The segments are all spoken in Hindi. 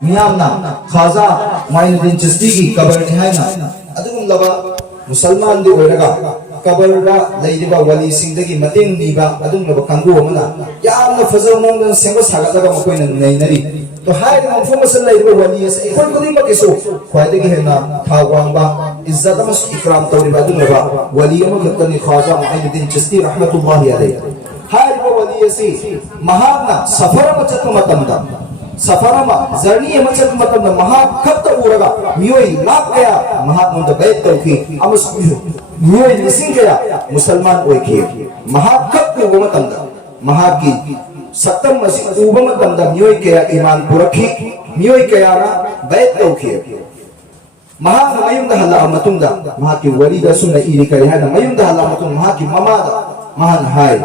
मियामना खाजा माइनुद्दीन चिश्ती की कबर निहायना अदुगुमलबा मुसलमान दि ओइरगा कबरदा लैदिबा वली सिंगदगी मतेंग नीबा अदुगुमलबा कांगु अमना यामना फजल मोंगन सेंबा सागदागा मकोइना नैनरी तो हाय मफुम मसल लैदिबा वली एस एखोन कोदिमा केसो ख्वाइदगी हेना थावांबा इज्जत अमस इकराम तौरिबा अदुगुमलबा वली अमा खतनी खाजा माइनुद्दीन चिश्ती रहमतुल्लाहि अलैहि हाय वली एसी महाना सफर मचत मतमदा सफरमा जर्नी मचत मतम महा खत उरगा मियोई लाख गया महा नोंद बैत तौकी अमस मियोई लिसिंग गया मुसलमान ओइखे महा खत उब मतम महा की सत्तम मसी उब मतम मियोई कया ईमान पुरखी मियोई कया ना बैत तौकी महा मयुम द हल्ला मतुंग दा महा की वरी द सुन इरी करे है मयुम द हल्ला मतुंग महा की ममा दा महान हाय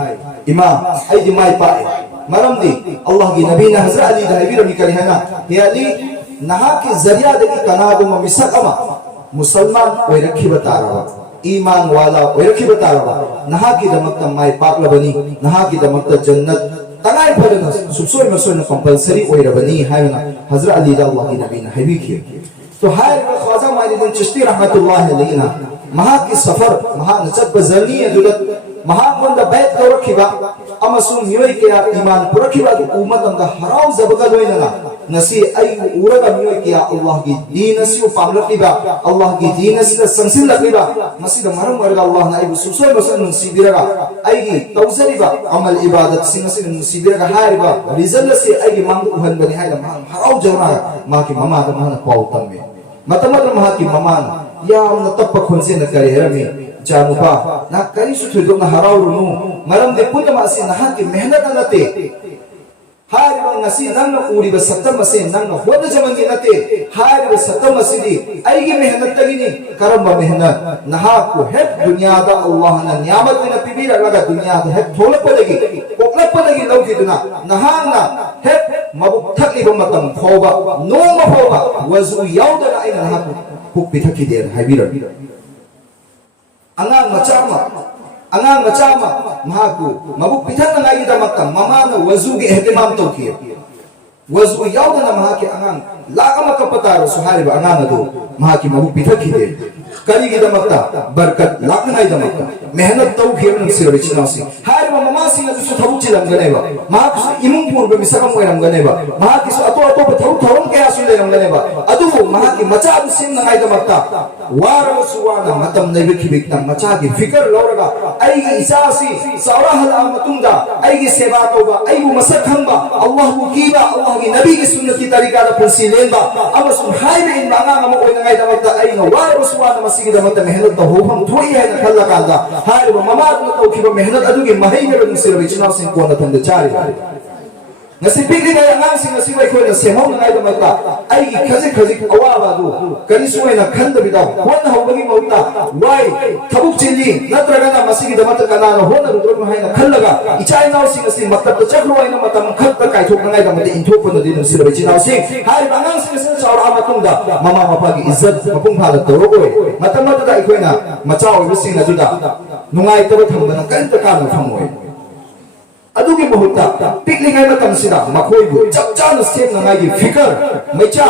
इमाम आई माई पाए मरमदी अल्लाह की नबी ने हजरत अली दहबीरमी करी है ना हे अली नहा के जरिया दे कनागो मिसक अमा मुसलमान ओइ रखी बता रहा ईमान वाला ओइ रखी बता रहा नहा की दमकत माय पाकलबनी नहा की दमकत जन्नत तनाई फरना सुसोय मसोय कंपलसरी ओइ रबनी है ना हजरत अली अल्लाह की नबी ने हबी की तो हाय ख्वाजा माइनुद्दीन चिश्ती रहमतुल्लाहि अलैहि ना महा की सफर महा नचत बजनी अजुदत महा मुंद बैत रखिबा अमसु मियोय के ईमान पुरखिबा की उम्मत अंदा हराव जबगा लोइना नसी आई उरगा मियोय के अल्लाह की दीन असि पामलकिबा अल्लाह की दीन असि संसिल लकिबा मसी द मरम वरगा अल्लाह ना आई सुसोय मसन सिबिरगा आई की तौजरिबा अमल इबादत सिंगसिन सिबिरगा हारिबा रिजल से आई की मांग उहन बनि हाय हराव जमा मा की ममा द महन पाउ तमे मतमत महा की ममा याम न तप खुनसे न करे हरमी जानुपा ना करी सुथुदो ना हराउरुनु मरम दे पुनमा से नहा की मेहनत नते हारिबा ngasi nang uriba satam ase nang hoda jamangi nate हारिबा सतम असिदी आईगी मेहनत तगिनी करम मेहनत नहा को है दुनिया दा अल्लाह ना नियामत में पिबीरा लगा दुनिया दा है थोल पदगी कोकला पदगी लौकी दुना नहा ना है मबुक थकली बमतम फोबा नोम फोबा वजु याउदा आइना नहा को पिथकी दे हाइबिरा angang macama mahaku mabuk pithan na ngai damakta mama na wazu ge ihtimam tawkiya wazu yawda na mahaki angang lagama kapataro suhari ba angang adu mahaki mabuk pithaki de kari ge damakta barkat laknai damakta mehnat tawkiya na sirbe chinasi hari ba mama singa su thabu chilam gane ba mahaki imung purbe misakam wairam gane ba mahaki su ato ato thabu tharum kaya su leram gane ba adu mahaki macha adu sim na ngai damakta वारो सुवाना मतम नैबे खिबिकना मचा की फिकर लौरगा आईगी इसासी सारा हला मतुंगा आईगी सेवा तोबा आईगु मसक खंबा अल्लाह को कीबा अल्लाह की नबी की सुन्नत की तरीका दा पुरसी लेंबा अब सुन हाई में बांगा हम कोई नगाई दमता आईनो वारो सुवाना मसी की दमता मेहनत तो होफम थोई है खल्ला कांदा हाय ममा तो खिबा मेहनत अदुगी मही ने बन सिर विचना सिंह को न तंद चारी ngasi pigli ga yang sing ngasi wai khoi na semau na ngai da mata ai gi khaji khaji awaba du kani suai na khanda bidau hon ha bagi mauta wai thabuk chili natraga na masi gi da mata kana na hon rudro ma haina khallaga ichai naw sing ngasi matab ta chakru ai na matam khat ta kai thok ngai da mata inthok pon din sir bai chinaw sing hai bangang sing sing saura matung da mama papa gi izzat mapung phala to roi matam mata da khoi na macha oi sing na juda nungai ta ba thang da kan ta ka na thangoi अदुगी बहुता पिकलिंगाई मतम सिदा मखोइबु चपचान सेम नंगाई फिकर मैचा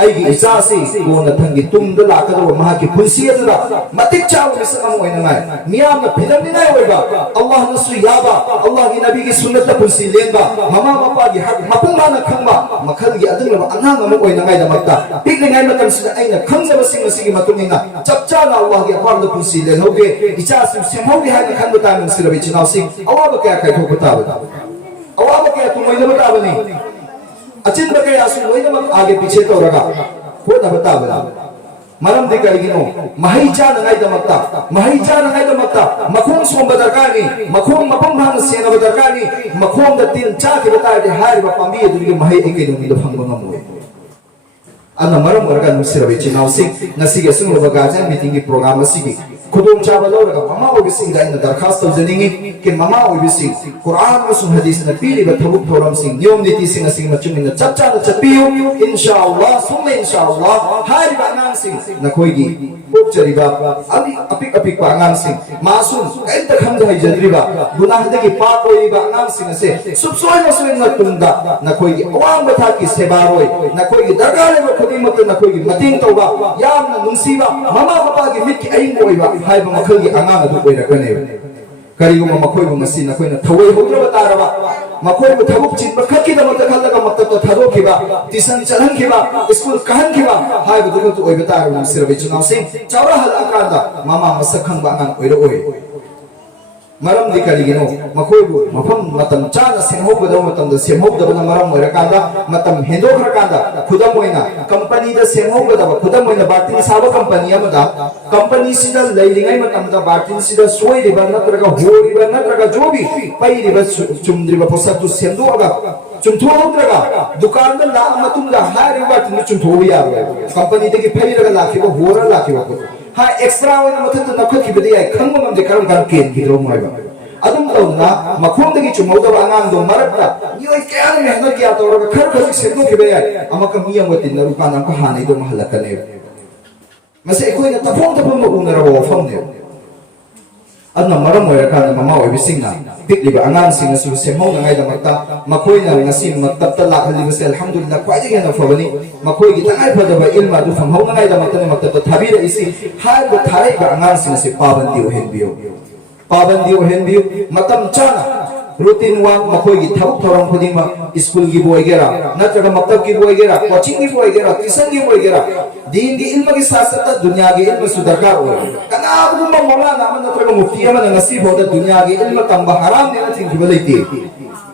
आईगी इसासी गोना थंगी तुंग लाकदो महा की पुंसी अदुदा मतिक चाव मिसकम ओइनगाई मियाम न फिदमनिनाई ओइबा अल्लाह नसु याबा अल्लाह की नबी की सुन्नत पुंसी लेंबा ममा मपा की हक मपुंगा न खंबा मखल की अदुग अनांग अमु ओइनगाई दमक्ता पिकलिंगाई मतम सिदा आइना खंजब सिंग सिगी मतुनिना चपचान अल्लाह की अपार द पुंसी ले होगे इचासी सेमौगी हाय न खंबता न सिरबि चिनाव सिंग अवाब क्या काय ठोकता अवाब क्या तुम महिला बता बनी अचिंत बके आसु महिला मत आगे पीछे तो रगा खुद बता बना मरम दे करिगिनो महिचा नगाई दमकता मखों सोम बदरकानी मखों मपम भान सेना बदरकानी मखों द तीन चा के बता दे हाय बपमी दुगे महि एके दुमी द फंगो नमोय अन मरम वर्गा नुसिरबे चिनाव सिंह नसी के सुंग बगाजा मीटिंग की प्रोग्राम असी की खुदों चावल लौरगा ममा ओबिसिंग गा इन दरखास्त तौजनिंगी कि ममा ओबिसिंग कुरान अमसुंग हदीस न पीरिबा थबुक थोरम सिंग नियम नीति सिंग सिंग मचुमिन चपचा न चपियो इंशाअल्लाह सुमे इंशाअल्लाह हारिबा अनांग सिंग नखोइगी पोकचरिबा अभी अपिक अपिक पा अनांग सिंग मासूम कैंत खंज हाइजद्रिबा गुनाहदगी पाप होइबा अनांग सिंग से सुबसोय मसुइन न तुंगा नखोइगी अवांग बथा की सेबारोय नखोइगी दरगाले बा खुदिमत नखोइगी मतिंग तौबा यामना नुंसीबा ममा पापा की मिट की अइंग होइबा हाइबा मखलगी अनांग अदु ओइरकने करिगुम मखोइबु ngasi नखोइना थवै होद्रबा तारबा मखोइबु थबुक चिनबा खक्की दमत खलगा मक्तब थादोखिबा टिसन चलहनखिबा स्कूल कहनखिबा हाइबु दुगु ओइबा तारबु सिरबे चुनाव सिंह चावरा हलाकांदा मामा मसक खंबा अनांग ओइरो ओइ मरम दि करिगिनो मखोइबु मफम मतम चाना सेमहोबदो मतम द सेमहोबदबना मरम ओइरकांदा मतम हेंदोखरकांदा खुदम ओइना कंपनी द सेमहोबदबा खुदम ओइना बार्टिन साबा कंपनी अमदा कंपनी सिदा लैलिंगाय मतम द बार्टिन सिदा सोइरिबा नत्रगा होरिबा नत्रगा जोबी पैरिबा चुमद्रिबा पोसतु सेंदोगा चुमथोद्रगा दुकान द ला मतुंगा हारिबा बार्टिन चुमथोबि यारो कंपनी दगी पैरिगा लाखिबा होरा लाखिबा हा एक्स्ट्रा ओइना मथत नखखिबदि आइ खंगम हमदे करम kan केन गिरो मोइबा adum tawna makhondagi chumawdaba angang marakta yoi kyan mehnat kya tawra khar khasi sedo khibe ya amaka miyam watin naru kanam ka hanai do mahalakane mase ekoina tapong tapong unara wa famne adna maram moira kana mama oi bisingna pikliba angang sing su semau ngai da makta makoina ngasi maktab ta lakhali base alhamdulillah kwaji gena fabani makoi gi tangai phadaba ilma du famhau ngai da makta ne maktab ta thabira isi har bu tharai ba angang sing se pabandi o henbiyo पाबंदी ओहेंबियो मतम चाना रूटीन वा मखोई की थबुक थोरम खुदिमा स्कूल की बोइगेरा नत्रगा मक्तब की बोइगेरा कोचिंग की बोइगेरा ट्यूशन की बोइगेरा दीन की इल्म की साथ-साथ दुनिया की इल्म सु दरकार हो कनाबुमा मौलाना मन नत्रगा मुफ्ती मन नसीब होदा दुनिया की इल्म तंबा हराम ने थिंग की बलैती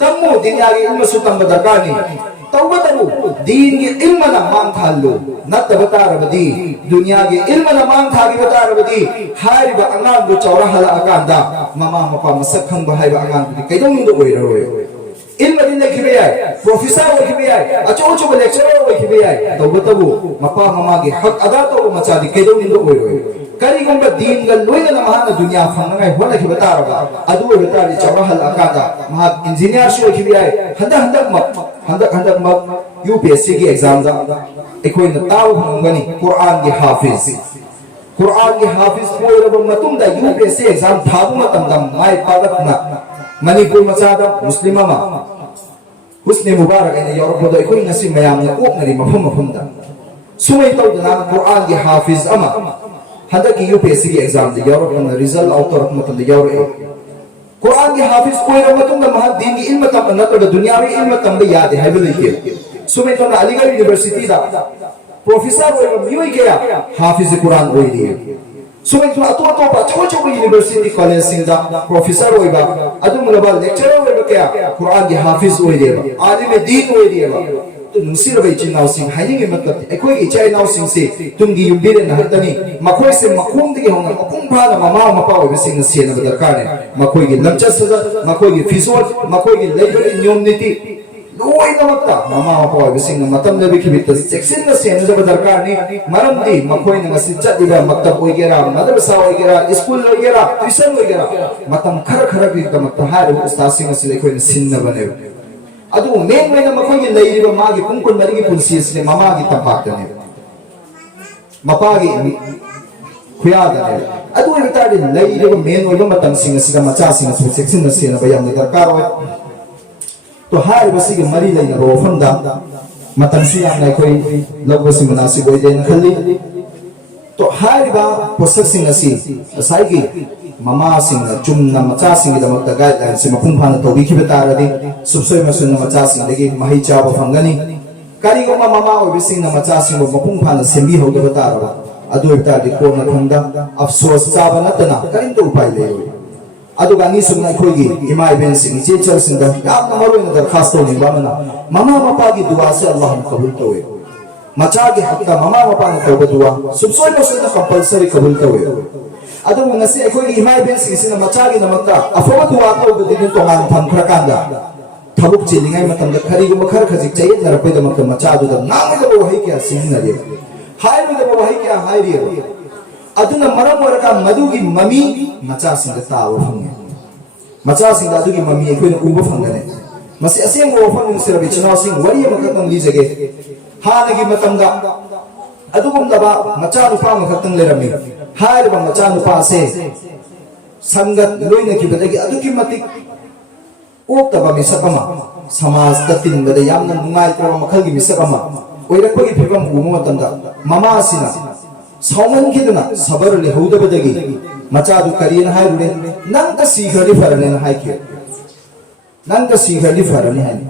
तम्मो दुनिया की इल्म सु तंबा दरकार नहीं तौबतबु दीन की इल्म ना मान थालो नत बतारबदी दुनिया की इल्म ना मान थागी बतारबदी हारिबा अंगांग दु चौरा हला अकांदा ममा मपा मसक खंग हाइबा अंगांग दु कैदों दु ओइरोय इल्म दिन लेखिबे याय प्रोफेसर ओखिबे याय अचो अचो लेक्चरर ओखिबे याय तौबतबु मपा ममा की हक अदा तो मचा दि कैदों दु ओइरोय करिगुंबा दीन ग लोइना महान दुनिया फंगनाय होना खिबा तारबा अदु बेतारी चौरा हला अकांदा महा इंजीनियर सो ओखिबे याय हंदक मक यूपीएससी की एग्जाम दा एकोइन ताव हंगनी कुरान की हाफिज पोरब मतुंग दा यूपीएससी एग्जाम थाबु मतम दा माय पागतना मणिपुर मचादा मुस्लिम अमा हुस्ने मुबारक एने योरबदो एकोइन नसी मयामना ओकनरी मफम दा सुमै तौदना कुरान की हाफिज अमा हंदक यूपीएससी की एग्जाम दा योरबना रिजल्ट आउट ऑफ मतम दा योरे कुरान की हाफिज कोइरा मतुंग महा दीन की इल्म तम नतोदा दुनियावी इल्म तम बे याद है बलैके सुमे तो अलीगढ़ यूनिवर्सिटी दा प्रोफेसर ओइबा मियोय गया हाफिज कुरान ओइरी सुमे तो अतो चो यूनिवर्सिटी कॉलेज सिंग दा प्रोफेसर ओइबा अदुमलबा लेक्चरर ओइबा क्या कुरान की हाफिज ओइरेबा आलिम दीन ओइरेबा तो नुसिरबा इचिनाव सिंग हाइनिंग मतलब एकोइ इचाइनाव सिंग से तुंगी युबिरे नहतनी मखोइ से मखोंग दगे होना मखोंग भाना ममा मपा ओइबा सिंग सेन दरकार है मखोइ की लंचर सजा मखोइ की फिजोल मखोइ की लेबर नियम नीति लोइनमक्ता ममा मपा ओइबा सिंग मतम लेबि खिबित सेक्शन न सेन जब दरकार नि मरमदी मखोइ न ngasi चदिबा मक्तब ओइगेरा मदरसा ओइगेरा स्कूल ओइगेरा ट्यूशन ओइगेरा मतम खर खर बि तमक्ता हारो उस्ताद सिंग से एकोइ सिन्न बने अदु मेन मेन मखोइ लैरिबा मागी पुंकुन मरिगी पुलसी से ममागी तंपाक्तने मपागी खुयादने अदु इतादि लैरिबा मेन ओइबा मतम सिंग सिगा मचा सिंग सु सेक्शन न सेना बयाम दरकार होय तो हाय बसी के मरी लेना रोफंदा मतम सियाम नै कोइ लोगो सिंग नासिब ओइ देन खल्ली तो हारिबा पोसक सिंग असि साइगी ममा सिंग चुमना मचा सिंग दमक गाइडलाइन से मपुंग फाना तोबि खिबे तारदि सुबसोय मसुन मचा सिंग दगी महि चाबो फंगनी करिगो ममा ओबि सिंग मचा सिंग मपुंग फाना सेंबि होदो तारबा अदु तादि कोना थंदा अफसोस चाबा नतना करिन तो उपाय लेयो अदुगा नि सुना खोगी इमा इबन सिंग जे चल सिंग दा याम नमरो इन दरखास्त तो नि बामना ममा मपा की दुआ से अल्लाह कबूल तोए मचा के हकदा ममा मपा न तोबा दुआ सुबसोय मसुन कंपलसरी कबूल तोए अदु ngasi खोगी इमा इबन सिंग सिना मचा की नमकता अफवा दुआ तोबा दिन तो मान थम खरकांदा थबुक चिलिंगाय मतम द खरिगु मखर खजिक चये नरपे द मत मचा दु द नाम द वही क्या सिंग नरे हाय द वही क्या हाय रे aduna maram waraka madugi mami macha singa tawa phangye macha singa adugi mami ekhoina uba phangane masi aseng wo phang sirabi chana sing wari amakatang lijage hanagi matamda adugum daba macha nupa amakatang lerami haiba macha nupa se sangat loina kibadagi adugi matik oktaba misakama samaj da tinbada yamna nungai tra makhalgi misakama oirakpagi phibam umu matamda mama asina sauman kiduna sabar le hudabadagi macha du karina hairune nangta sikhari farane haike nangta sikhari farane hai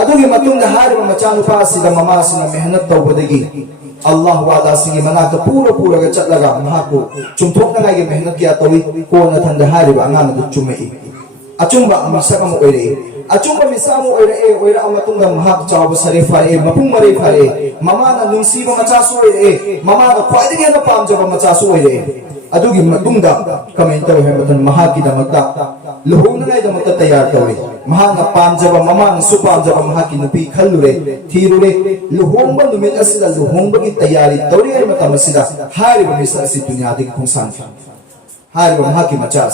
adugi matungda hairiba macha nupa asida mama asina mehnat tawbadagi Allah wa'ala singi manata pura ga chatlaga mahaku chumthokna ngai mehnat kya tawi kona thanda hairiba angana du chumai achumba misakam oire achumba misamu oira amatunga mahak chawba sare fare mapung mare fare mama na nungsiba macha su oire mama na khwaidagi na pamjaba macha su oire adugi matungda comment tawi hamatan mahaki damakta luhungna ngai damakta tayar tawi mahana pamjaba mama na su pamjaba mahaki nupi khallure thirure luhongba numit asida luhongba gi tayari tawri ai matam asida hariba misa asi dunya digi khungsan hariba mahaki macha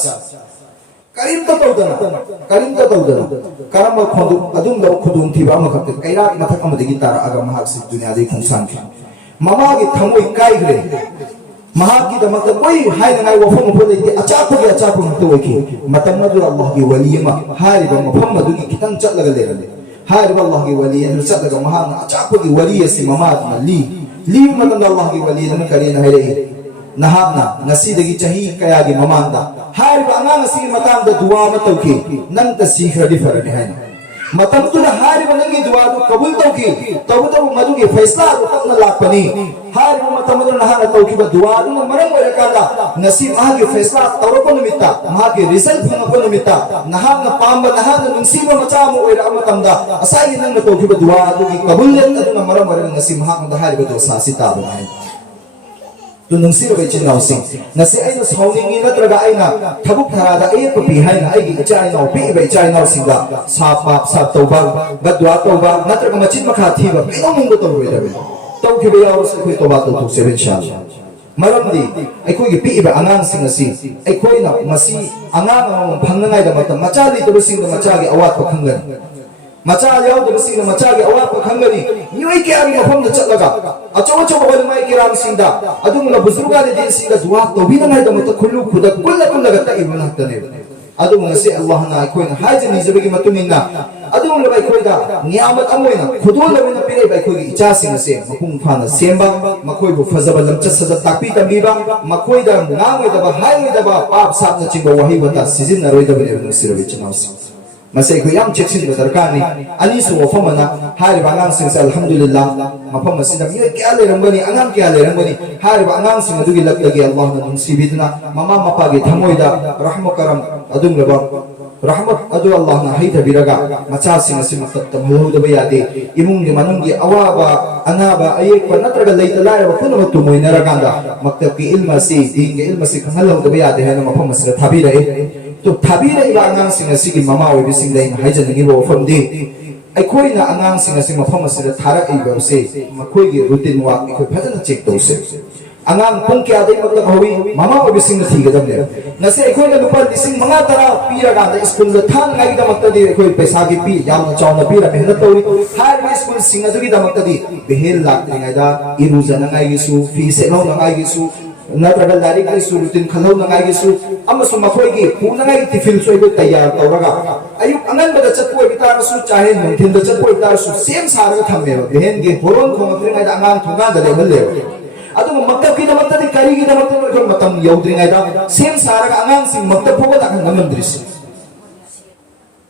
karim ta tawdana karamba khodu adum da khudum thiba amakhat kaira mathak amadagi tara aga mahak si dunya dei khungsan mama gi thamoi kai gre mahak gi damak koi haina ngai wafam phole ti achapu to ki matam madu allah gi waliyama hariba mafam madu gi kitang chatlaga lerale hariba allah gi waliyan chatlaga mahak achapu gi waliyasi mama li matam allah gi waliyan karina haire nahakna ngasidagi chahi kayagi mamanda hariba angang asigi matangda duwa matawki nangta sikhradi farani haina matamtuna hariba nangi duwa du kabul tawki tabu madugi faisla du takna lakpani hariba matamuduna nahana tawki ba duwa du maram warakanda nasib ahagi faisla tawrapa numitta mahagi result phangapa numitta nahakna pamba nahakna nungsiba machamu oira amatamda asagi nangna tawki ba duwa du kabul len aduna maram warakanda nasib mahakna hariba dosa sitabu haina tu nungsir bai chin naw sing nasi aina sauningi natraga aina thabuk tharada ai papi haina ai gi chai naw pi bai chai naw singa sap pap sap tawba gadwa tawba natraga machin makha thiba pino mung to roi da taw ki be yaw se khoi toba to tu se insha maramdi ai khoi gi pi ba angang sing asi ai khoi na masi angang ang phangngai da matam macha li to sing da macha gi awat pa khangan macha yaw da sing da macha gi awat pa khangani nyoi ke ari mafam da chatlaga acho ba mai kiram singda adum na buzruga de din singa duwa to bi na da mata kullu khuda kullu ga ta ibn hatane adum ngasi allah na koina haje ni zabagi matumina adum la bai koida niyamat amoina khudol la na pire bai koi icha sing se mapung phana semba makoi bu fazaba lamcha saja takpi tambiba makoida ngangoi da ba hai da ba pap sap na chingba wahi bata sizin na roi da bane no sirabi chinausi masai ko yam check sin darkar ni ani su wafamana hari bangang sing alhamdulillah mafam masida mi kya le rambani angang kya le rambani hari bangang sing dugi lagi allah na nung sibidna mama mapa gi thamoida rahma karam adum laba rahmat adu allah na haida biraga macha sing asim tam hoda bayade imung gi manung gi awaba anaba ayek pa natraga leita la ba puno tu moina raganda maktab ki ilma si ding ilma si khangal hoda bayade hena mafam masira thabira to thabira iba angang sing asigi mama oi bising dai haija ngi bo famdi ai khoi na angang sing asing mafam asira thara ai ba se makhoi gi routine wa khoi phajana check to se angang pung kya dai matlab howi mama oi bising thi ga dam le na se khoi na lupa dising manga tara pira ga da school da thang ngai da makta di khoi paisa gi pi yam na chaw na pi ra mehnat to har bi school sing adu gi da makta di behel lak ngai da iru jana ngai gi su fi se no ngai gi su natraga dari kai su rutin khalau nangai gi su amasu makhoi gi punangai tifil soi be tayar tawraga ayuk angan bada chapoi bitar su chahe nungthin da chapoi bitar su sem saraga thamme behen gi horon khomatre ngai da angang thunga da level le adu maktab ki da maktab di kari gi da maktab ko matam yaudri ngai da sem saraga angang sing maktab phoga da ngamam dris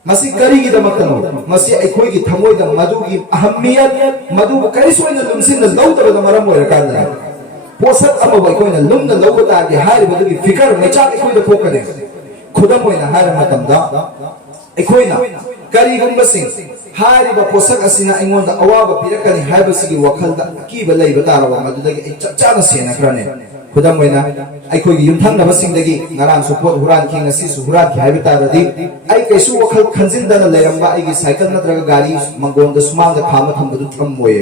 masi kari gi da maktab masi ai khoi gi thamoi da madu gi ahamiyat madu kai soi na lumsin da law da maram mo ra kan पोसक अमा बइकोइना लुमना लौबता के हारिबदुगी फिकर मेचा इकोइदा पोकने खुदम होइना हार मतमदा इकोइना करिगुम्बा सिंग हारिबा पोसक असिना इंगोंदा अवाबा पिरकनि हाइबसिगी वखलदा अकीबा लैबा तारबा मदुदगी चचाना सेना खरने खुदम होइना अइखोइगी युमथंगबा सिंगदगी ngarang support huran king asi su huran ki haibita radi ai kaisu wakhal khanjindana leiramba aigi cycle natraga gari mangonda sumanga khama thambadu thammoye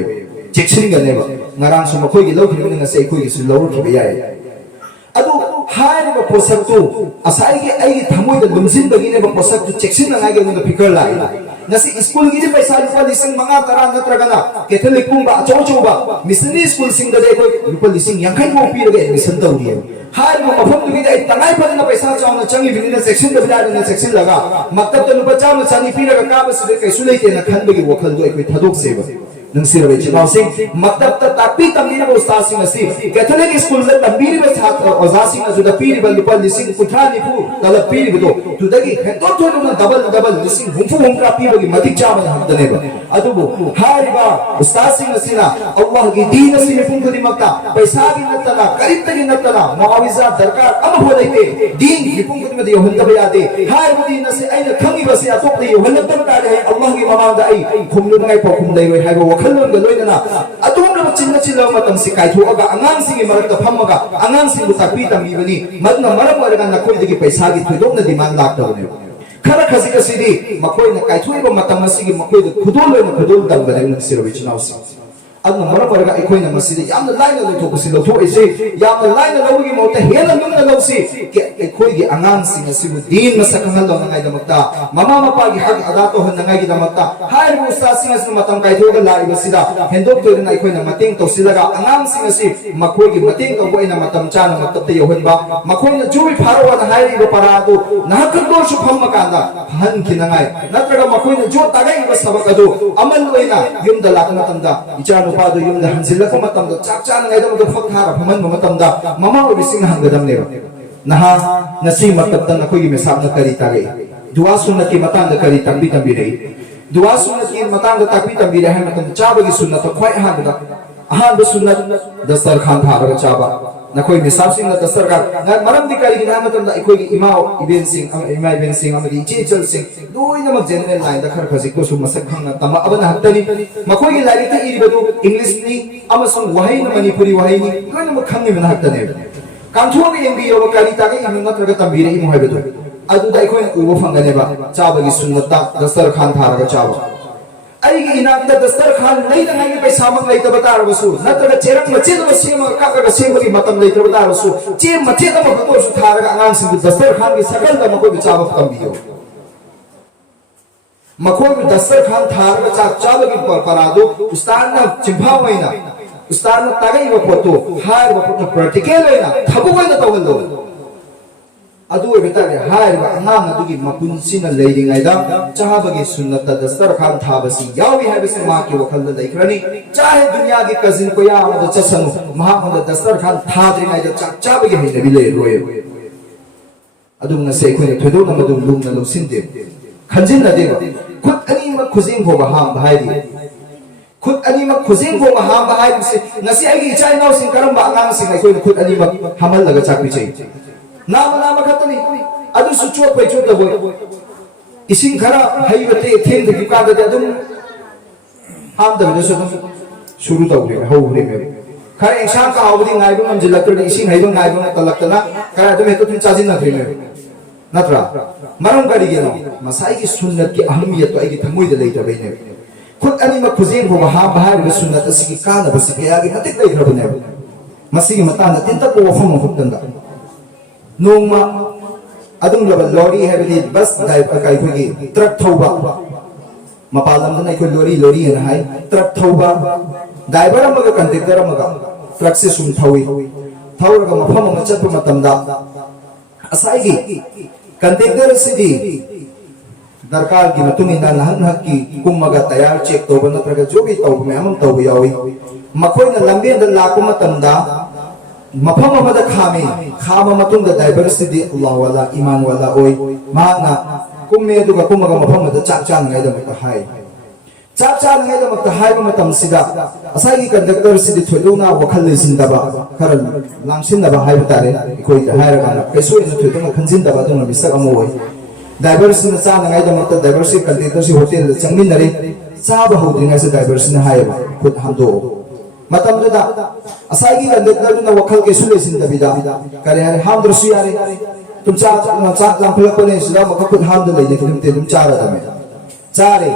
cheksin ganeba ngarang su makhoi gi lawkhiri na sei khoi gi su lawru ki bayai अदु हारिबा पोसक्तु असाइगे आइगे थमोइदा लुमजिनबगिनेबा पोसक्तु चेक्सिननागे मुंदा फिकर लाई नसी स्कूल की पैसा रुपा लिसिंग मंगा तरा नत्रगना कैथोलिक कुंबा अचौचौबा मिशनरी स्कूल सिंग दे कोई रुपा लिसिंग यांखै मो पीरगे एडमिशन तौरिए हारिबा मफम दुगिदा तंगाई फदना पैसा चावना चंगी बिदिना सेक्शन दबिदाना सेक्शन लगा मक्तब त रुपा चावना चानी पीरगा काबसिदे कैसु लेतेना खनबगी वखल दो एकोइ थदोक सेबा नंसिरबे चिनाउसिंग मक्तब त तापी तंबीरबा उस्तादसिंग असि कैथोलिक स्कूल द तंबीरबा छात्र ओजासिंग अजुदा पीरबा रुपा लिसिंग कुठा निफु तलब पीरबदो तुदगी हेतो थोदुना डबल लिसिंग हुंफु हुंफ्रा पीबगी मतिक चाबना हदनेबा अदुबु हारिबा उस्तादसिंग असिना अल्लाह की दीन असि मिफुं खुदिमक्ता पैसा की नत्तना करितगी नत्तना मुआविजा दरकार अब हो लेते दीन मिफुं खुदिमदे योहंतबा यादे हारिबा दीन असि आइना खंगिबसि अतोपदे योहंतबा तारे अल्लाह की ममांदा आई खुमलुनाय पखुम दैरोय हाइबा वखललोनगा लोइनना अतुमना चिन्ना चिल्ला मतम सि काइथोगा आंगांसिंगी मरकता फम्मगा आंगांसिंगु ताकपि तमीबनी मदना मरम वरगा नखोइदगी पैसा की थोइदोकना डिमांड लाक्तबने खरा खजिक सिदी मखोइना काइथोइबा मतम असिगी मखोइद खुदोल लोइना खुदोल तंबने नसिरबि चिनाउसि अदना मरम वरगा अखोइना मसिदी यामना लाइना लौथोकसि लौथोइसे यामना लाइना लौगी मोता हेना नुमना लौसि के अखोइगी आंगांसिंग असिबु दीन मसक खंगलौनगाइ दमक्ता ममा मपागी हक अदा तो हनगाइ दमक्ता हाइबु उस्तादसिंग असि मतम काइथोगा लाइबसिदा हेंदोक तोइना अखोइना मतेंग तौसिलगा आंगांसिंग असि मखोइगी मतेंग तौबोइना मतम चाना मक्तबते योहनबा मखोइना जुबि फारोवाना हाइरिबा परादु नाहकदोसु फम्मकांदा हनखिनगाइ नत्रगा मखोइना जो तागाइबा सबक अदु अमल ओइना युमदा लाकना तंदा इचानु पादु युमदा हंसिलका मतमदा चाक चानगाइ दमदा फकथारा फमनबा मतमदा ममा ओबिसिंग हंगदमनेबा नहा नसी मतबता नखोइगी मेसाबना करि तागे दुआ सुन्नत की मतांदा करि तंबी तंबी रही दुआ सुन्नत की मतांदा ताकबी तंबी रहे मतम चाबगी सुन्नत ख्वाइ हाबदा अहाब सुन्नत दस्तरखान थारगा चाबा नखोइ मेसाबसिंग दस्तरखान मरम दिकारी गिना मतम अखोइगी इमा इबेन सिंग अमदी इचे चल सिंग लोइनमक जनरल लाइन दा खर खजिक तो मसक खंगना तमा अबना हत्तनी मखोइगी लाइरिक ता इरिबदु इंग्लिश नि अमसुंग वहाई मणिपुरी वहाई नि लोइनमक खंगनि बना हत्तने कांथोग एंबी योबा करी तागे इमु नत्रगा तंबीरे इमु हाइबदु अदुदा अखोइन उबो फंगनेबा चाबगी सुन्नता दस्तरखान थारगा चाबा अइगी इनाकदा दस्तरखान लैदनागी पैसा मग लैतबा तारबसु नत्रगा चेरक मचेद मसेम काकगा सेमगी मतम लैतबा तारबसु चे मचेद म खतोसु थारगा आंगांसिंग दस्तरखान की सकल दा मकोइ चाबा तंबियो मकोइ दस्तरखान थारगा चाबगी परादो उस्तादना चिंभावैना उस्तादना तागाइबा पोतो हाइबा पोतो प्रैक्टिकल ओइना थबुगोइना तवल्लो अदु बेतागे हाइबा अंगांग अदुगी मपुनसिना लेरिंगाइदा चाबगी सुन्नत दस्तरखान थाबसि यावी हाइबसि माकी वखलदा दैखरनी चाहे दुनिया की कजिन को या अमद चसनु महामद दस्तरखान थाद्रिगाइदा चाबगी हैदबि ले रोय अदुना से खोने थोदो नमदु लुमना लुसिनदे खंजिन देबा खुद अनीम खुजिंग हो बहाम भाइरी खुद अनीमक खुजिंग को महाम बहाइबसे नसी आइगी इचा इनाउसिंग करम आंगांसिंग अखोइना खुद अनीमक हमललगा चाकबिचै नाम खतनी अदु सुचो पैचो दबो इसिंग खरा हाइबते थेंग दि काददे अदुम हाम दबदसु शुरू तौरे हौरे मे खरा इंसान का आवदि गाइबो मंजिलक्तदे इसिंग हाइबो गाइबो तलक्तना खरा अदुम हेतु तुम चाजिन नथ्रे मे नत्रा मरम करिगेनो मसाई की सुन्नत की अहमियत तो आइगी थमुइदे लेतबैने खुद अनीमक खुजिंग को महाम बहाइबे सुन्नत असिगी कानबसि कयागी मतिक लेखरबने मसिगी मताना तिंतक वफम हुक्तंदा नोंमा अदुम लबल लॉरी हैबदी बस दाइप काई खोगी ट्रक थौबा मपालम दना इको लॉरी न हाय ट्रक थौबा ड्राइवर अमगा कंडक्टर अमगा ट्रक से सुम थौई थौरगा मफम अमा चत्प मतमदा असाइगी कंडक्टर सिदी दरकार की मतुंगिना नहन हक्की कुमगा तैयार चेक तौबा नत्रगा जो भी तौबा में अमम तौबा यावी मखोइना लंबेन द लाकु मतमदा मफम अमदा खामा मतुंग ड्राइवर सिदी अल्लाह वाला ईमान वाला ओय माना कुम्मे दुगा कुमगा मफम द चाक चान गाइदा मत हाय चाक चान गाइदा मत हाय मतम सिदा असागी कंडक्टर सिदी थोदोना वखल लेसिनदबा खरल लांगसिनदबा हाय बतारे कोई हायरगा कैसो इन थोदोना खंजिनदबा दुना बिसक अमोय ड्राइवर सिना चान गाइदा मत ड्राइवर से कंडक्टर से होटल चंगमिनरे चाबा होद्रिंगा से ड्राइवर सिना हायबा खुद हमदो मतमदुदा असागी कंडक्टर वखल के सुलेसिन दबिदा करे हरे हामद्रसु यारे तुम चाक लांखलपने सिदा मख खुद हामद लेदे तुमते तुम चारा दमे चारे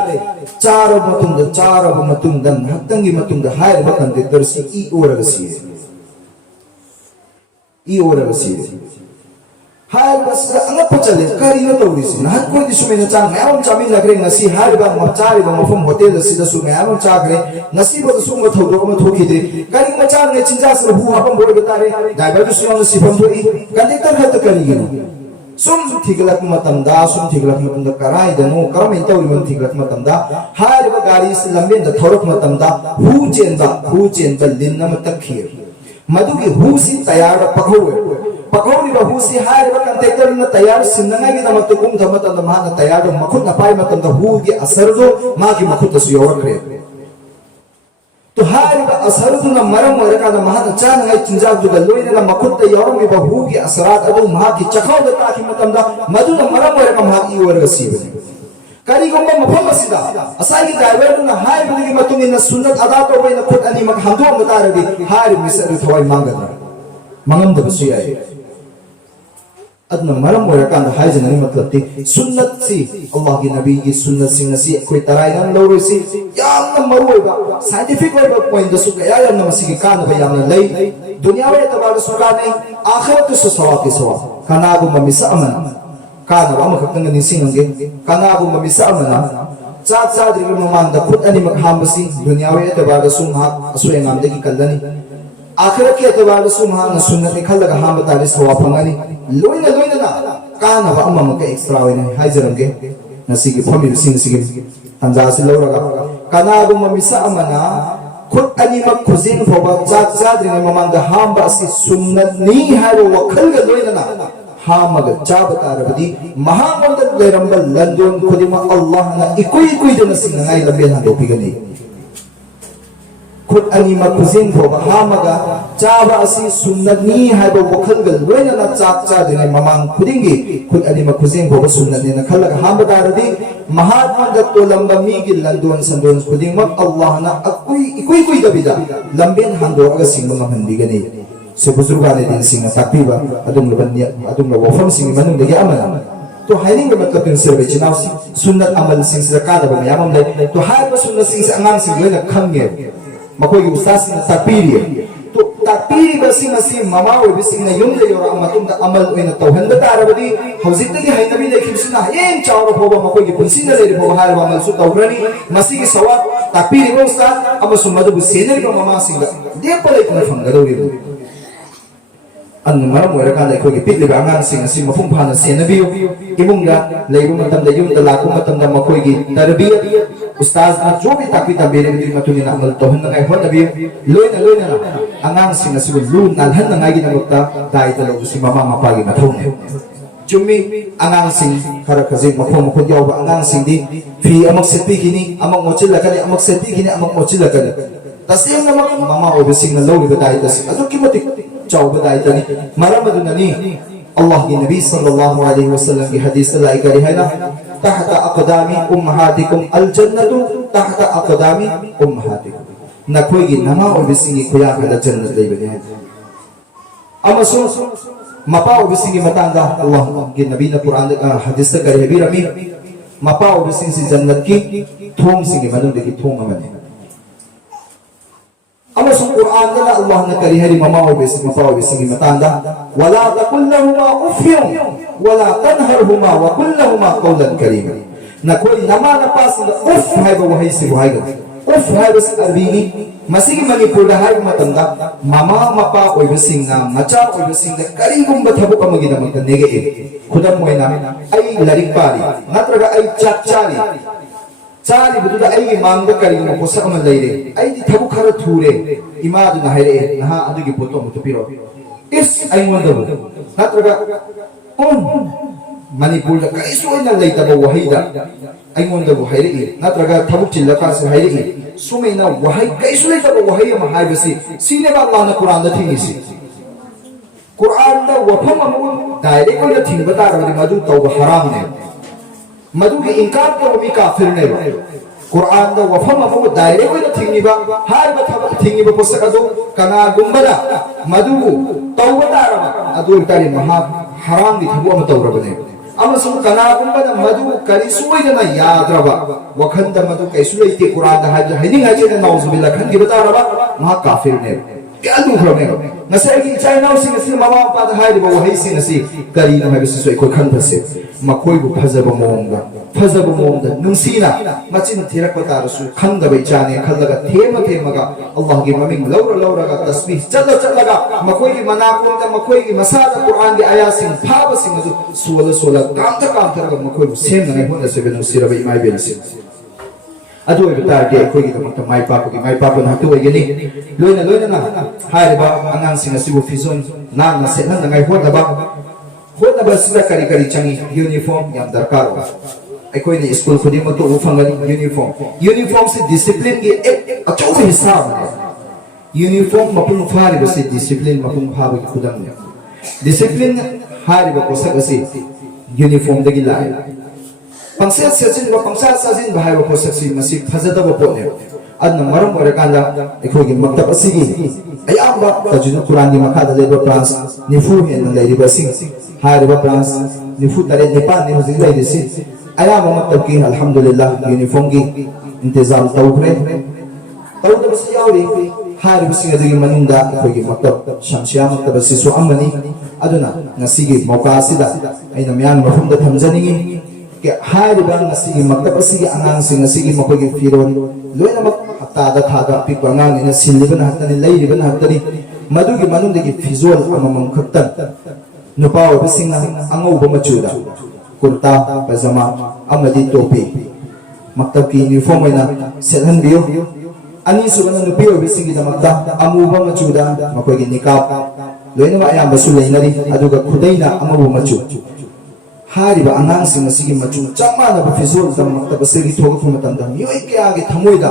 चारो मतुंग दन हत्तंगी मतुंग higher conductor C E ओरगसी 이오라가 시리 하이바스가 안아파 잘래 까리가 떠오르시 난 거기 수면에 짱 매운 잠이나 그래 나시 하이바 막자리가 뭐품 호텔에 시다수 매운 자 그래 나시보다 숨가 더더면 도키들이 까리가 짱내 진짜스로 후하번 모르겠다래 나이바도 수영은 시범도이 간데까 할때 까리기는 숨 튀글락 마tamda 숨 튀글락 마tamda 까라이데노 까라면 떠오르면 튀글락 마tamda 하이바 가리 슬람벤다 더럽 마tamda 후젠바 린나마 딱히르 마두기 후시 타야르 pakhauri husi hairiba contactor na tayar sinangai gi namat kum dhamata na mahana tayar do makhut na pai matam da hu gi asar do ma gi makhut su yawakre to hairiba asar do na maram wara ka na mahana chan ngai chinja du da loina na makhut da yawam gi ba hu gi asarat adu ma gi chakhaw da ta ki matam da madu na maram wara ka ma i wara si ba kari gomba mafam asida asai gi driver na hairiba gi matung na sunnat ada to bai na khut ani mak hamdo mata ra di hairiba misar thawai mangada mangam da su yai adna maram warakan da haijan ani matlab ti sunnat si Allah ki nabi ki sunnat sing si koi tarai nan lo ro si yam na maru ba scientific way ba point da su ka ya na masi ki kan ba yam na lei dunya wa ta ba su ka nei akhirat su sawa ki sawa kana bu mamisa amana kana ba ma khakang ni sing nge kana bu mamisa amana cha cha dri mamang da khut ani mak ham si dunya wa ta ba su ma asu engam de ki kallani akhirat ke ta ba su ma na sunnat ni khallaga ham ta ri sawa phangani loina na kana ba amma ka extra wena haijarange nasigi family sing tanja si loraga kana bu mamisa amana khut ani mak khuzin phoba chak chadri ne mamanga hamba si sunnat ni haro wakhal ga loina na hamaga chabata rabadi mahamanda lerambal landon khudima Allah na ikui de nasing ngai lambe na dopigani khut ani mak khuzin phoba hamaga chaba asi sunnat ni haiba wakhal gal loina na chak cha dine mamang khudingi khut ani ma khuzing bo sunnat ni na khalaga hamba daradi mahatma da to lamba mi gi landon sandon khuding mak Allah na ikui dabida lamben hando aga sing ma handi gani se buzurga ne din sing takpiba adum laban ya adum la wafam sing manung de amana to haining ma matlab serve chinaw sunnat amal sing sa ka da ba yamam dai to haiba sunnat sing sa angang sing loina khamge makoy gi ustaz na takpiri to takpiri basing asi mama we basing na yung layo ra matung da amal we na tawhan da tarabadi hauzik tagi hay nabi na kimsina yen chawro phoba makoy gi punsin na lere phoba har amal su tawrani masigi sawa takpiri mo ustaz ama sumadu bu sener ko mama singa de pala ko phanga do ri an maram wera kan ko gi pitli ba ngang sing asi mafung phana senabi imung da leiru matam da yum da lakum matam da makoy gi tarbiyat ustaz na jo bi takpi ta bere bi matuni na amal tohan na kai hon nabi loina na angang sing asi lu nan han na ngai gi na mukta dai ta lo si mama mapa gi mathong ne jummi angang sing khara khaji makhom makhon yaw ba angang sing di fi amak sepi gini amak mochil la kani amak sepi gini amak mochil la kani tasim na mama o sing na lo gi dai ta si adu kimatik chaw ba dai ta ni maram adu na ni Allah ki nabi sallallahu alaihi wasallam ki hadis la ikari hai na tahta aqdami ummahatikum aljannatu tahta aqdami ummahatikum nakoi gi nama o bisingi kuya kada jannat dai bane amasu mapa o bisingi matanga Allah ki nabi na Quran hadis ta kari habirami mapa o bisingi jannat ki thong singi manu de ki thong amane amasu Quran da Allah na kari hari mama o bisingi mapa o bisingi matanga wala taqul lahumā uffin wala tanharhuma wa qul lahumā qawlan karīma nakoi nama na pas uff hai ba wahai si wahai ga uff hai ba arbini masigi manipur da hai matanda mama mapa oi bising na macha oi bising da kari gumba thabuk amagi da makta nege e khudam moina ai larik pari natraga ai chakchari chari budu da ai mangda kari mo posak ma leire ai di thabuk khara thure ima du na haire na adu gi poto mo tupiro is ai wanda natraga Manipur da kaiso ina leita ba wahida ai wanda bu haire natraga thabuk chilla ka se haire sumena wahai kaiso leita ba wahai ma haibasi sine ba Allah na Quran da thingisi Quran da wafam amu direct ina thingba ta ra madu taw haram ne madu ki inkar to mi kafir ne Quran da wafam amu direct ina thingiba haiba thabuk thingiba posakadu kana gumbada madu taw ta ra adu tari maha haram di thabu am taw ra bane amasung kana gumbada madu kari suwaidana yadraba wakhanda madu kaisu leite Quran da haja hiding haje na nauzubillah khan gi bata ra ma kafir ne kaya lukhrabe ngasai gi china sing asi mama pa da hai ba wahai sing asi kari na hai bisu ikoi khan phase makoi bu phajaba mongda nungsina machin thirak pa tarasu khan da bai chane khallaga thema ga allah gi maming laura ga tasbih challa ga makoi gi manakon da makoi gi masada quran gi aya sing phaba sing ju sola kam ta ga makoi bu sem na hon da sebe no sira bai mai bel sing adu ai ta ge koi gi da mai pa na tu ai gini loina na hai ba angang sing asi bu fizon na se na ngai hot ba sida kari changi uniform yam darkar aikoi ni school khudi ma to ufangani uniform se discipline ge ek achau hisab uniform mapun fari ba se discipline mapun pha ba khudam ne discipline hari ba kosak asi uniform dagi lai pangsa sajin bahai ba kosak si masi phajada ba pone adna maram ore kanda aikoi gi maktab asigi ayamba tajuna quran gi makha da leba plans nifu he na lai ba sing hari ba plans nifu tare nepal ni hojing lai si ayamba maktab ki alhamdulillah uniform gi intizam tawkre tawda bas yauri hari ba sing adigi manunda aikoi gi maktab shamshiya maktab si su amani aduna ngasigi mauka sida aina myan mafum da thamjani ke hari ba ngasigi maktab asigi angang sing ngasigi makoi gi firon loina mak hatta da pik bangang ina sinliban hatani leiban hatani madugi manundagi fizol amamam khaktan nupa obising angau bamachuda kurta pajama amadi topi maktab ki uniform ina selhan biyo ani subana nupi obising da makta amu bamachuda makogi nikap loina ma ayam basul leinari aduga khudaina amu bamachu hari ba angang sing asigi machu chamana ba fizol da maktab asigi thogu matamda yoi kya gi thamoida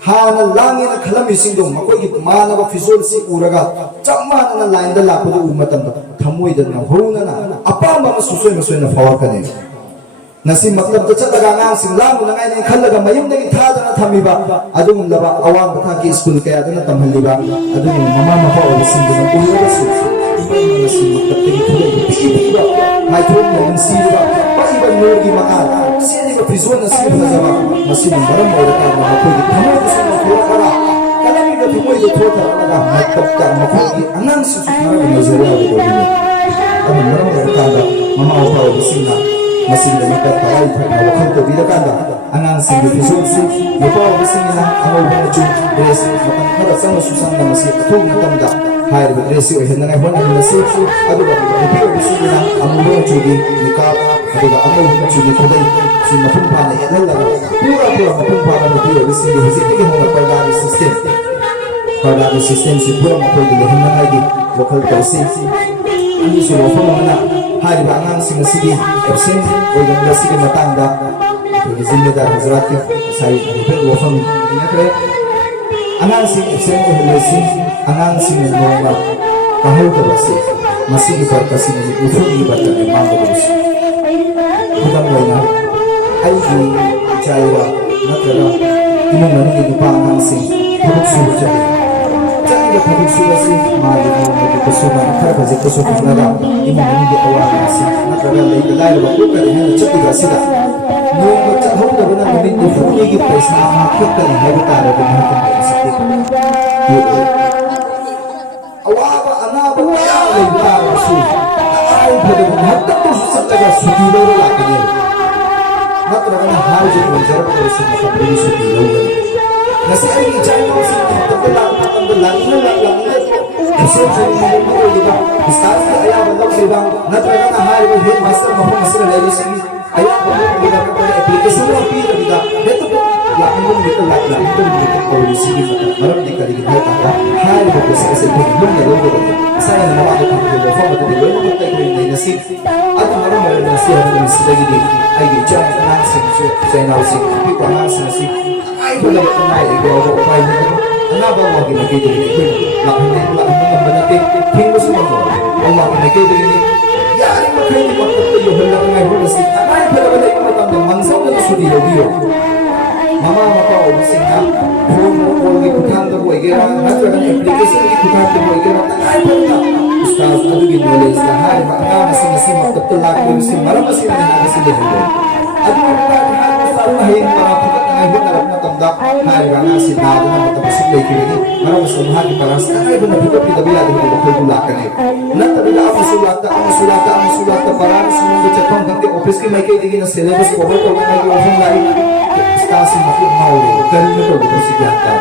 hana langina khalami singdo makoi gi mana ba fizol si uraga chamana na line da lapu u matam da thamoi da na hona na apa ma susoi na fawa kane nasi matlab da chadaga ngang sing lamu na ngai ne khallaga mayum da gi tha da na thamiba adum laba awang ba ki school kaya da na tamhaliba adum mama mapa o sing da uraga si nasi matlab da gi thule ba mai thon na si ba ba iba nur gi maka sini ba fizol na si phajaba masi baram ora ka ma ko gi thamo kalami da thumoi da thota daga maktab ka makoi anang su thara da nazariya da dole amma maram ora ka da mama o pa o sinna masin da maktab ka ai thara wa khan to bi da ka da anang sing da fizol si yo pa o sinna amo ba chu des matam thara sang su sang da masi thum matam da hai da dresi o henna hon da si adu da bi o sinna amo ba chu gi nikab adu da amo ba chu gi khodai si mafum pa na yadal la pura mafum pa na bi o sinna hisi ki ho pa da system si pura mafum gi henna ai gi wakal ka si ani su mafum mana hai ba ngang sing si gi absent o ga si gi matang da gi zimmedar hazrat ke sai pe wafam ina kre anang sing absent o le si anang sing no ma ka ho ka basi masi gi par ka si ni ufu gi ba ta ma ga basi khudam loina ai gi chaiwa nakara imo mani gi pa anang sing thuk su ja da thuk su basi ma gi no ma gi su ma khar ba ji ko su na da imo mani gi awa si nakara le ga lai ba ko ka ni na chati ga si da no ma cha ho da bana ni ni fu gi paisa ma khek ka ni ha ba ta ra ba ha ka si ke awa ba ana ba ya le ba su ai ba da ha ta to su sa ga su di lo la ka ni nakara na ha ji ko jar ba su ma ka ni su di lo ga nasi ai gi chai no si ta la so so ni ba stars ka aya ba lo ba nakara na ha ri he master ma master le ri si aya ba lo ba ka application lo pi ri da he to la ko ni ko ko ri si ni maram di ka ri ha ta ha ri ba ko sa se ni lo na lo ba sa ni ma ba ko ko fa ba ko lo ko ta ko ni nasi at maram ma nasi ha ni si da gi ai gi cha na si so sai na si pi ko na si ai ko la ko mai go go pa ni ana ba ma gi na ki ni ko la ko ni la ko ba na ke king mo su ma ko Allah ni ke ni ya ni ma kai ni ko to yo hela ngai ho si ai pa ba ni ko ta man sa na su di yo bi yo mama mapa o singa phone ko gi kuthang da ko ge ra na tra ni application gi kuthang da ko ge ra ai pa na ustaz adu gi knowledge da hai ba na na singa si ma to la ko si mara ma si na na si de ho adu pa ha sa ma he ma tangay ho'narap na tamda hariba nga si nado na matapasok laikibini marang mas umahal ni parang sa tangay ho'na bigla pinabila din mo magkagulakan eh natabila ang masulata parang sa mundo chatpang gante office ki may kailigin na syllabus cover ko na nag-iofong lain stasi makimauli galing na to dito si Bianca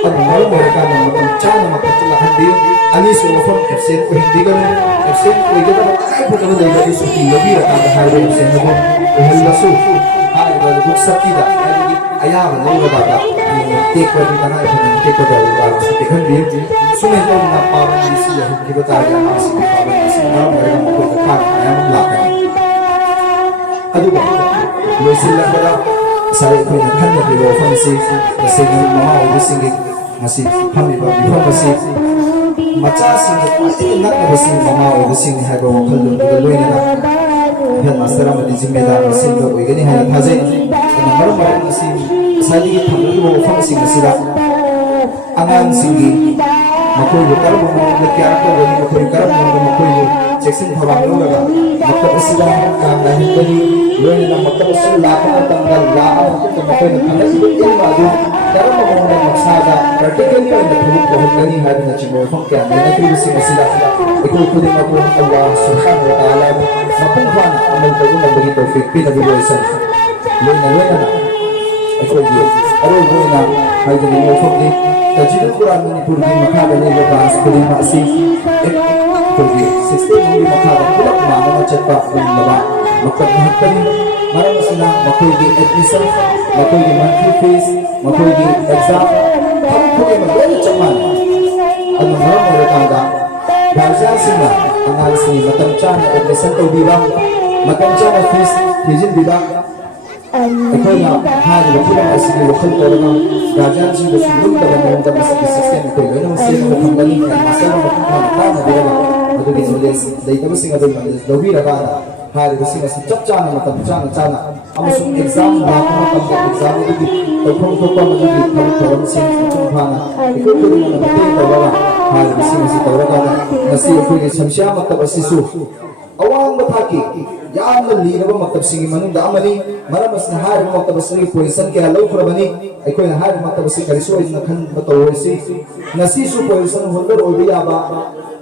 pag mahal mo rin ka ng matamtsa na magkatulakan din anis yung mafong FC o hindi ka nun FC o hindi ka magkakay po naman dahil galing sa tiyo bira ka na harap yung FC na mo o halaso hari ba lubog sa tida ayaman na yung mababa yung take pwede ka na yung take ko daw sa tikhan din sumento na parang hindi sila hindi ba tayo ang kasi parang kasi na mayroon ang magkakak ayaman lakan ano ba lusin lang ba saya ko yung nakanya pero fancy kasi ng mga obisingig masih kami ba before masih macasing pati nak na basing mga obising ni haba mo kalon galoy na yan masara mo din zimeda masing do oy gani halat hazay na marang masing sali thamlo mo fancy masira angan singi makoy karbo mo nagkara ko gani makoy karbo mo makoy Jackson Bhabang Loga, Makapasila, Nahindali, Loy na Makapasila, Tanggal, Lao, Makoy na Kandas, Ilmado, Kara mo muna magsada, particularly when nagpulog ko gani hari na Chimorfong kaya may nagpilusing na sila. Ikaw ko din ako ng Allah Subhanahu wa Ta'ala, mapunghan ang magtago ng bagito, pinabiloysan. Loy na. Ikaw din. Aroy ko na, may Chimorfong din. Kajilot ko ramen ni Purgi Makada ni Labas, Purgi Maasif, Purgi 16 hindi makada kulak mga macet pa kung laba magpagmahal ka rin marami sila makuigi admission makuigi monthly fees makuigi exam makuigi mag-wala chaman ano marami rekanda gajah sila ang alas ni matamcha na admission to bilang matamcha na fees hijin bilang ikaw na hari wakila nga sige wakil ko rin ang gajah sila sulong talang mga masaki system ito yun ang sila makanggaling ka masaya makanggaling na bilang Madugin ulit, dahil kami singa doon malis, dawira ka na, hari ko singa si chapcha na matapcha amasong exam na ako matanggat exam, tagpong pa madugin, kami singa itong hana, ikaw ko rin na namatay tawaran, hari ko singa si tawaran na siya ko yung samsya matapos si Su. Awang mataki, yaan na li na ba magtapsingi manong daamani, maramas na hari mo magtapsingi po isan kaya law kurabani, ay ko yung hari magtapsingi karisoy na kan matawari si, na si Su po isan hundar o biyaba,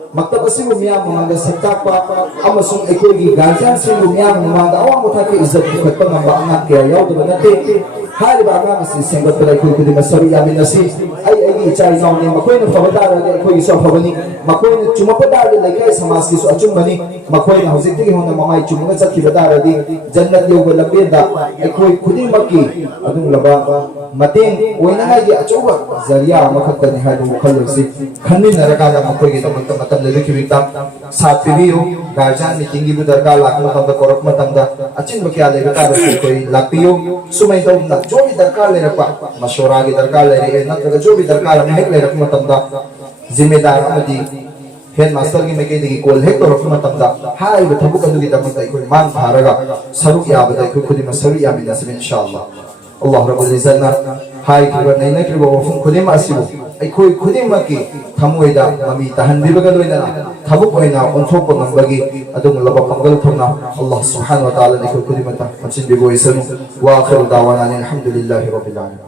magtapasing umiyang mga nasagtakpa amasong iko'y gigansan sing umiyang mga awang mo tayo izat ikat pa ng baangat kaya yaw diba natin hari ba nga kasi singgot pala iko'y kudi masari yamin na si ay ichay na unin makoy na pabadara na iko'y iso pabani makoy na chumapadara na ikay sa maski so achong mani makoy na husik tingin na mamay chumungan sa kibadara di janat yung walabida iko'y kudi maki adong laba mating uwi na nga di achowa zariya makagka ni hari mo kalor si kanin na rakala makoy kita magtamata lebih kibitang saat video gajan tinggi budar kala matang korok matang da acin bakiale kata basi koi lapiyo sumay daw na jobi darkal le pa masyuragi darkal le na taga jobi darkal mahik le matang da zimedar amadi hen master ki meke digi kol hek korok matang da hai batabu kandu kita matay koi man bharaga saruk ya badai koi khudi masari ya mina sab inshallah Allah rabbul izzat na hai kibar nahi na kibar wafum khudi ma asibu ay koi khudi ma ki thamoida mami tahan bibaga loina thabuk oina onthok nambagi adung laba pangal thona Allah subhanahu wa ta'ala ni koi khudi mata machin bibo isanu wa akhiru dawana alhamdulillahi rabbil alamin